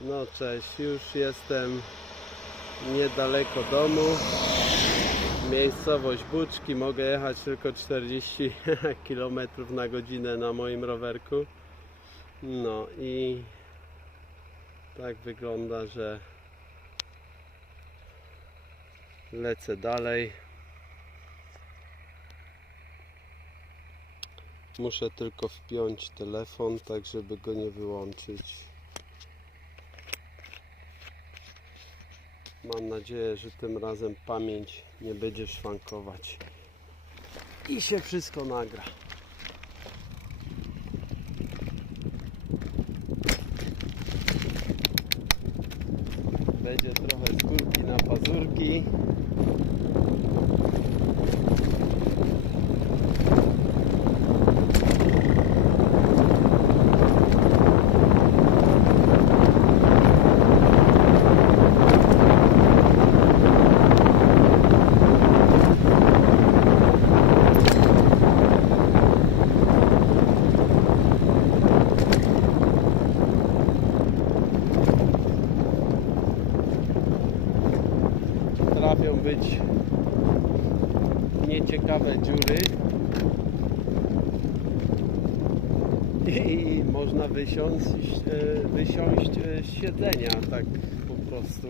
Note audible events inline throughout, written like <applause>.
No cześć, już jestem niedaleko domu. Miejscowość Buczki, mogę jechać tylko 40 <laughs> km na godzinę na moim rowerku. No i tak wygląda, że lecę dalej. Muszę tylko wpiąć telefon, tak żeby go nie wyłączyć. Mam nadzieję, że tym razem pamięć nie będzie szwankować i się wszystko nagra. Będzie trochę skórki na pazurki. Być nieciekawe dziury. I można wysiąść, e, wysiąść e, z siedzenia tak po prostu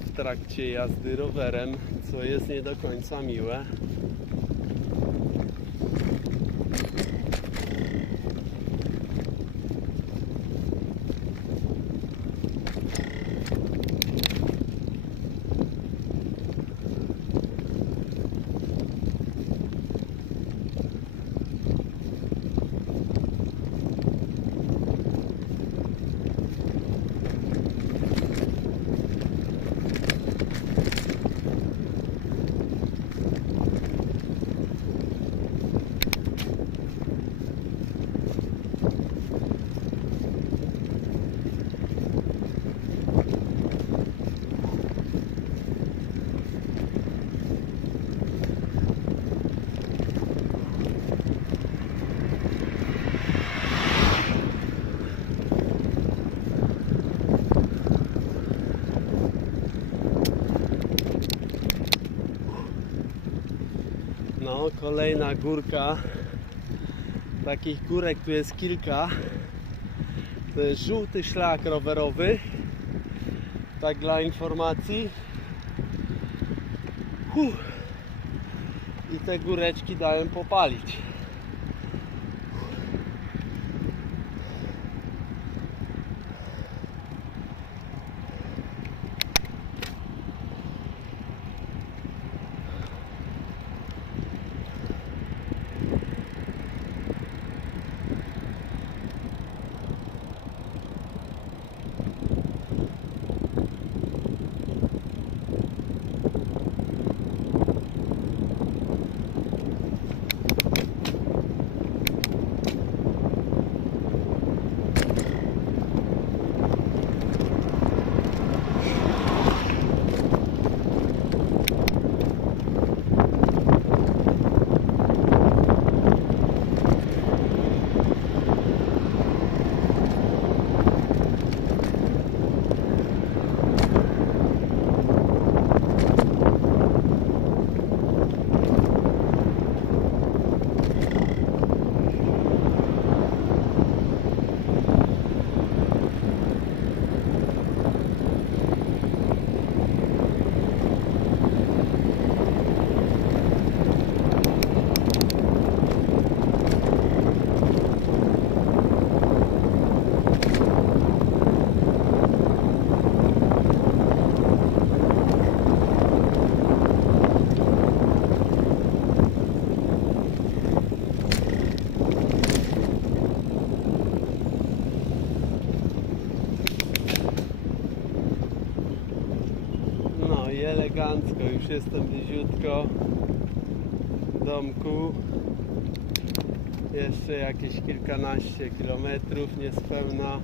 w trakcie jazdy rowerem, co jest nie do końca miłe. No, kolejna górka. Takich górek tu jest kilka. To jest żółty szlak rowerowy. Tak dla informacji. I te góreczki dałem popalić. No i elegancko, już jestem bliziutko domku. Jeszcze jakieś kilkanaście kilometrów niespełna.